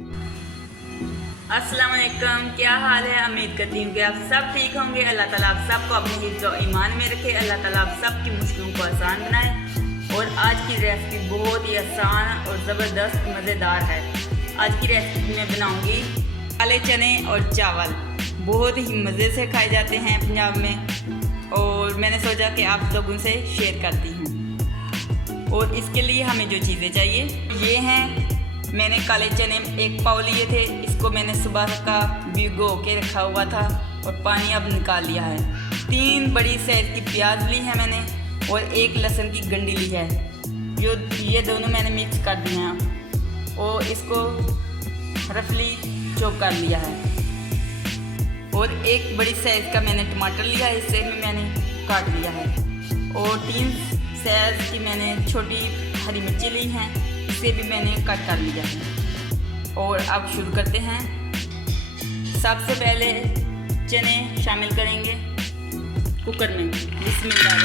अस्सलाम वालेकुम, क्या हाल है। उम्मीद करती हूँ कि आप सब ठीक होंगे। अल्लाह ताला आप सबको अपने हिफ्ज़ और ईमान में रखे। अल्लाह ताला आप सबकी मुश्किलों को आसान बनाए। और आज की रेसिपी बहुत ही आसान और ज़बरदस्त मज़ेदार है। आज की रेसिपी में बनाऊँगी काले चने और चावल। बहुत ही मज़े से खाए जाते हैं पंजाब में, और मैंने सोचा कि आप लोगों से शेयर करती हूँ। और इसके लिए हमें जो चीज़ें चाहिए ये हैं। मैंने काले चने 1 पाव लिए थे। इसको मैंने सुबह का भिगो के रखा हुआ था और पानी अब निकाल लिया है। 3 बड़ी साइज़ की प्याज ली है मैंने, और 1 लहसुन की गंडी ली है। ये दोनों मैंने मिक्स कर दिए हैं और इसको रफली चॉप कर लिया है। और 1 बड़ी साइज़ का मैंने टमाटर लिया है, इससे भी मैंने काट लिया है। और 3 साइज़ की मैंने छोटी हरी मिर्ची ली हैं, इसे भी मैंने कट कर लिया है। और अब शुरू करते हैं। सबसे पहले चने शामिल करेंगे कुकर में, बिस्मिल्लाह।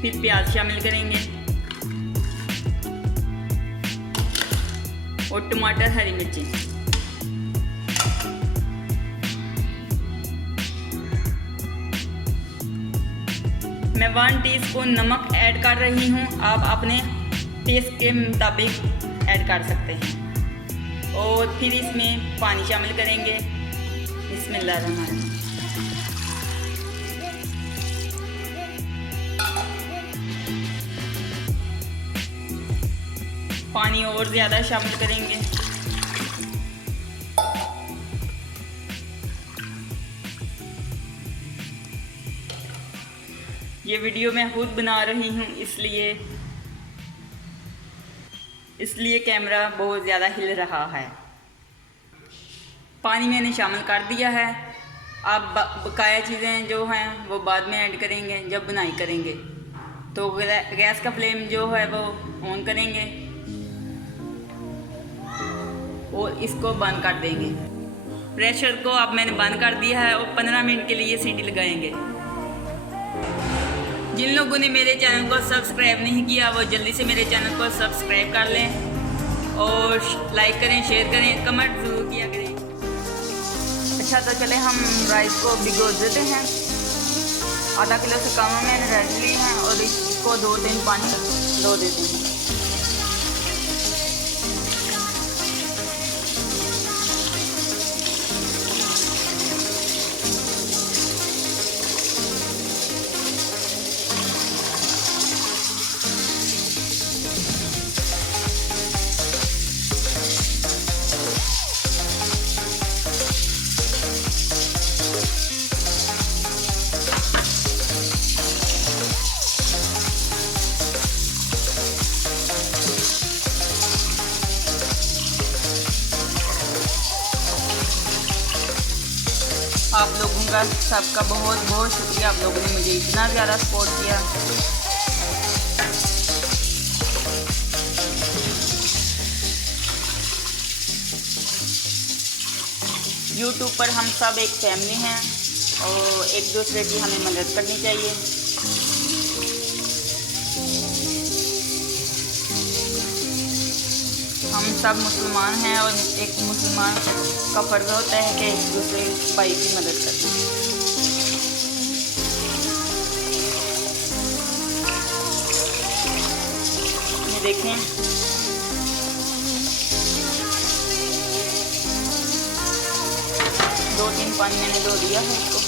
फिर प्याज शामिल करेंगे और टमाटर, हरी मिर्ची। मैं 1 टीस्पून नमक ऐड कर रही हूँ। आप अपने टेस्ट के मुताबिक ऐड कर सकते हैं। और फिर इसमें पानी शामिल करेंगे। बिस्मिल्लाहिर्रहमानिर्रहीम। पानी और ज़्यादा शामिल करेंगे। ये वीडियो मैं खुद बना रही हूँ, इसलिए कैमरा बहुत ज़्यादा हिल रहा है। पानी मैंने शामिल कर दिया है। अब बकाया चीज़ें जो हैं वो बाद में ऐड करेंगे जब बुनाई करेंगे। तो गैस का फ्लेम जो है वो ऑन करेंगे और इसको बंद कर देंगे। प्रेशर को अब मैंने बंद कर दिया है और 15 मिनट के लिए सीटी लगाएंगे। जिन लोगों ने मेरे चैनल को सब्सक्राइब नहीं किया वो जल्दी से मेरे चैनल को सब्सक्राइब कर लें और लाइक करें, शेयर करें, कमेंट ज़रूर किया करें। अच्छा, तो चले हम राइस को भिगो देते हैं। आधा किलो से कम मैंने राइस ली हैं और इसको 2-3 पानी धो देते हैं। आप लोगों का सबका बहुत बहुत शुक्रिया। आप लोगों ने मुझे इतना ज़्यादा सपोर्ट किया। YouTube पर हम सब एक फैमिली हैं और एक दूसरे की हमें मदद करनी चाहिए। हम सब मुसलमान हैं और एक मुसलमान का फ़र्ज़ होता है कि एक दूसरे भाई की मदद करें। ये देखें, दो 3 पानी मैंने धो दिया है इसको।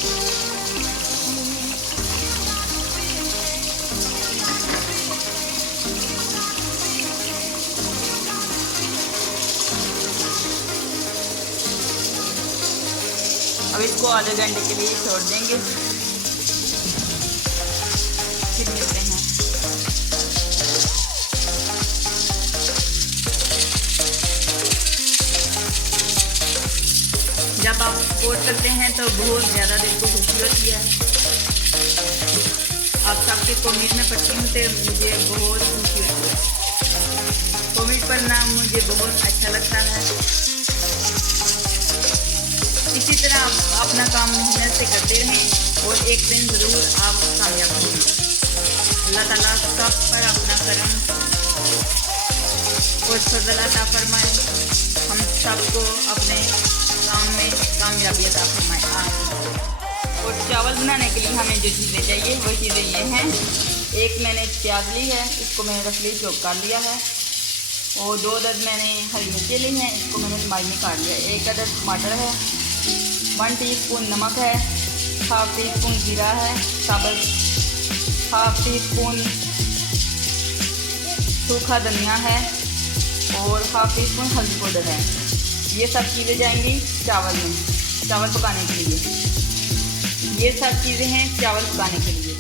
अब इसको आधे घंटे के लिए छोड़ देंगे, फिर मिलते हैं। जब आप सपोर्ट करते हैं तो बहुत ज़्यादा दिल को खुशी होती है। आप सबके कमेंट में पढ़ती हूँ तो मुझे बहुत खुशी होती है। कमेंट पढ़ना मुझे बहुत अच्छा लगता है। इसी तरह आप अपना काम मेहनत से करते रहें और एक दिन ज़रूर आप कामयाब होंगे। अल्लाह ताला सब पर अपना करम और फजल अता फरमाए। हम सबको अपने काम में कामयाबी अता फरमाए। और चावल बनाने के लिए हमें जो चीज़ें चाहिए वो चीज़ें ये हैं। एक मैंने प्याज ली है, इसको मैंने रफली चॉप कर लिया है। और 2 अदद मैंने हरी मिर्चें ली हैं, इसको मैंने लंबाई में काट लिया। 1 अदद टमाटर है, 1 टीस्पून नमक है, हाफ टी स्पून जीरा है साबुत, हाफ टी स्पून सूखा धनिया है और हाफ टी स्पून हल्दी पाउडर है। ये सब चीज़ें जाएंगी चावल में, चावल पकाने के लिए। ये सब चीज़ें हैं चावल पकाने के लिए।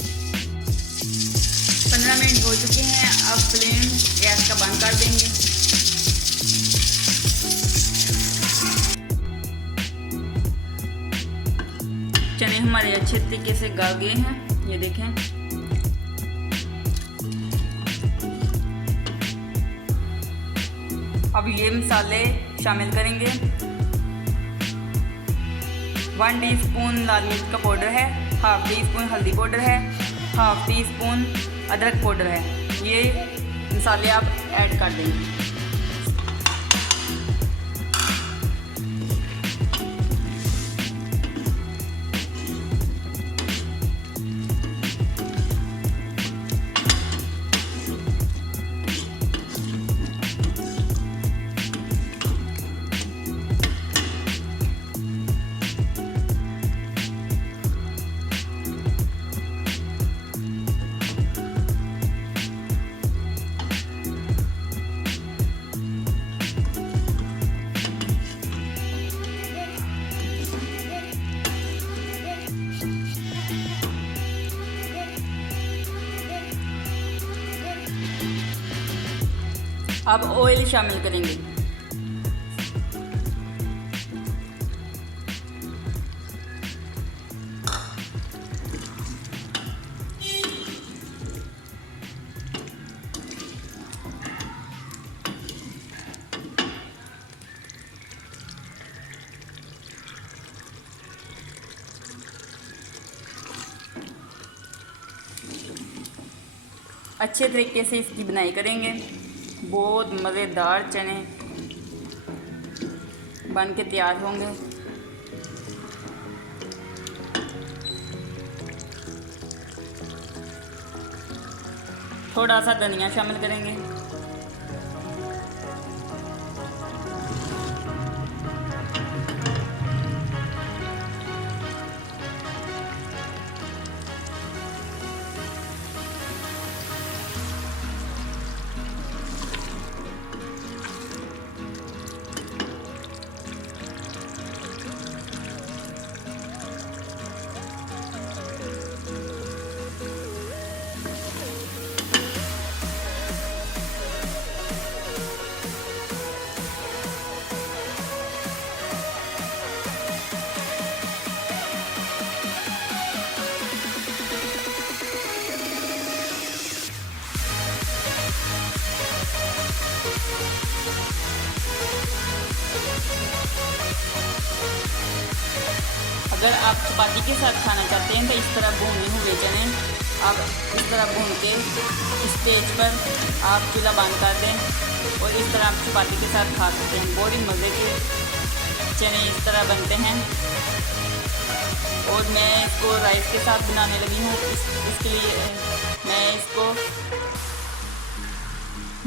15 मिनट हो चुके हैं। अब फ्लेम गैस का बंद कर देंगे। चने हमारे अच्छे तरीके से गल गए हैं, ये देखें। अब ये मसाले शामिल करेंगे। 1 टीस्पून लाल मिर्च का पाउडर है, हाफ टी स्पून हल्दी पाउडर है, हाफ टी स्पून अदरक पाउडर है। ये मसाले आप ऐड कर देंगे। अब ऑयल शामिल करेंगे। अच्छे तरीके से इसकी बुनाई करेंगे। बहुत मज़ेदार चने बन के तैयार होंगे। थोड़ा सा धनिया शामिल करेंगे। अगर आप चपाती के साथ खाना चाहते हैं तो इस तरह भुने हुए चने आप इस तरह भून के स्टेज पर आप चूल्हा बंद कर दें और इस तरह आप चपाती के साथ खा सकते हैं। बहुत ही मज़े के चने इस तरह बनते हैं। और मैं इसको राइस के साथ बनाने लगी हूँ। इसके लिए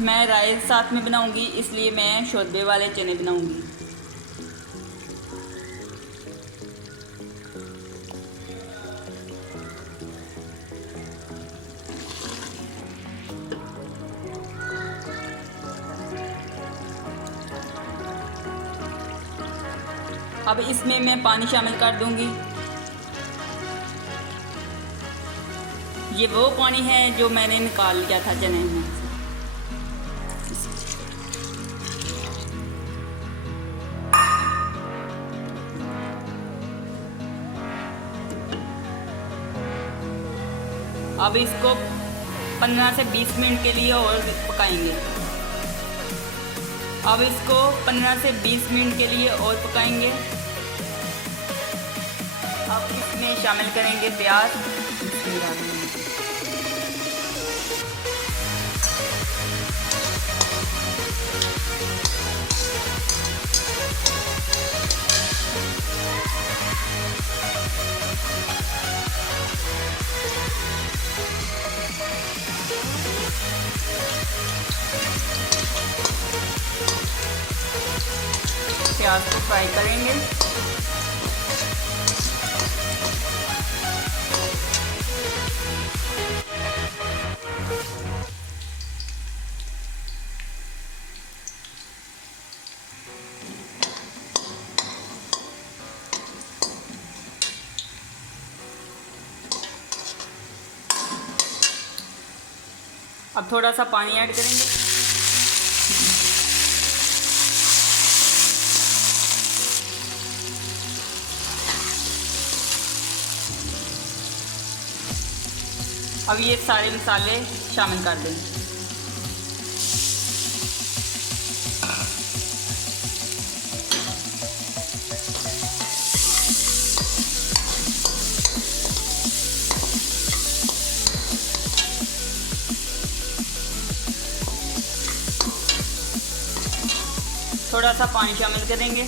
मैं राइस साथ में बनाऊँगी, इसलिए मैं शोरबे वाले चने बनाऊँगी। अब इसमें मैं पानी शामिल कर दूंगी। ये वो पानी है जो मैंने निकाल लिया था चने में। अब इसको 15 से 20 मिनट के लिए और पकाएंगे। अब इसको 15 से 20 मिनट के लिए और पकाएंगे। अब इसमें शामिल करेंगे प्याज। प्याज को फ्राई करेंगे। अब थोड़ा सा पानी ऐड करेंगे। अब ये सारे मसाले शामिल कर देंगे। थोड़ा सा पानी शामिल करेंगे।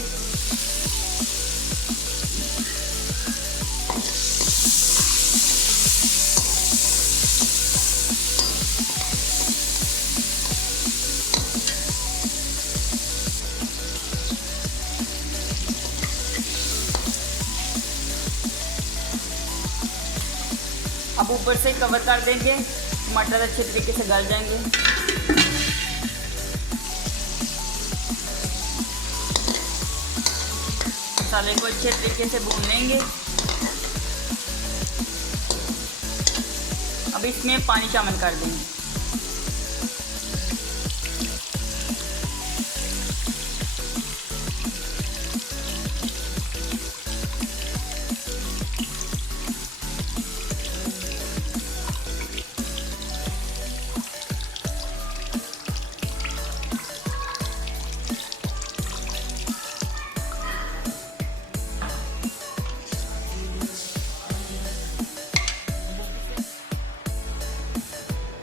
अब ऊपर से कवर कर देंगे, टमाटर अच्छे तरीके से गल जाएंगे। मसाले को अच्छे तरीके से भून लेंगे। अब इसमें पानी शामिल कर देंगे।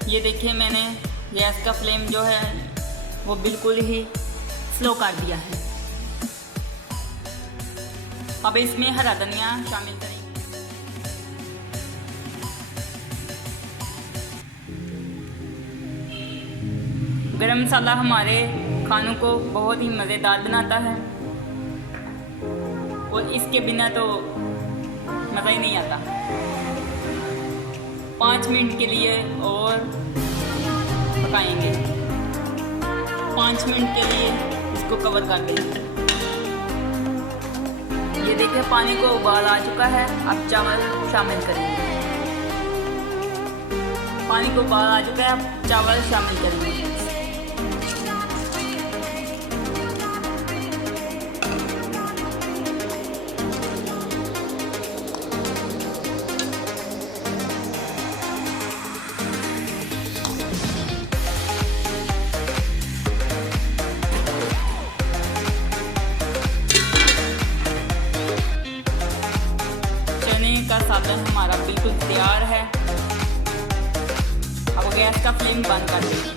ये देखिए, मैंने गैस का फ्लेम जो है वो बिल्कुल ही स्लो कर दिया है। अब इसमें हरा धनिया शामिल करेंगे। गरम मसाला हमारे खानों को बहुत ही मज़ेदार बनाता है और इसके बिना तो मज़ा ही नहीं आता। 5 मिनट के लिए और पकाएंगे। 5 मिनट के लिए इसको कवर कर देंगे। ये देखिए, पानी को उबाल आ चुका है। अब चावल शामिल करेंगे। पानी को उबाल आ चुका है, अब चावल शामिल करेंगे। का सालन हमारा बिल्कुल तैयार है। अब गैस का फ्लेम बंद कर देंगे।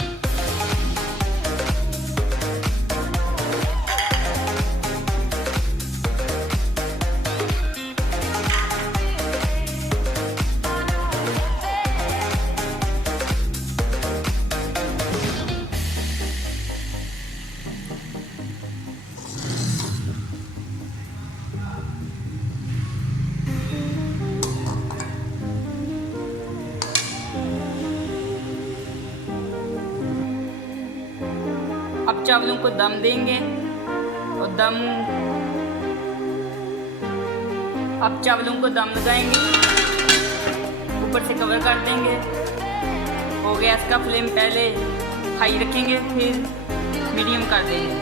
अब चावलों को दम देंगे और अब चावलों को दम लगाएंगे, ऊपर से कवर कर देंगे और गैस का फ्लेम पहले हाई रखेंगे, फिर मीडियम कर देंगे।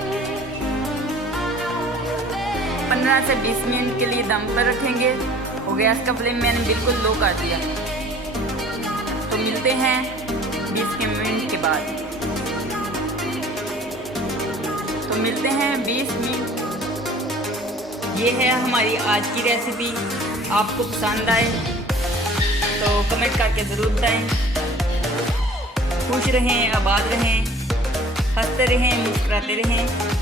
15 से 20 मिनट के लिए दम पर रखेंगे और गैस का फ्लेम मैंने बिल्कुल लो कर दिया। तो मिलते हैं 20 मिनट के बाद। मिलते हैं 20 मिनट। ये है हमारी आज की रेसिपी। आपको पसंद आए तो कमेंट करके ज़रूर बताएं। खुश रहें, आबाद रहें, हंसते रहें, मुस्कुराते रहें।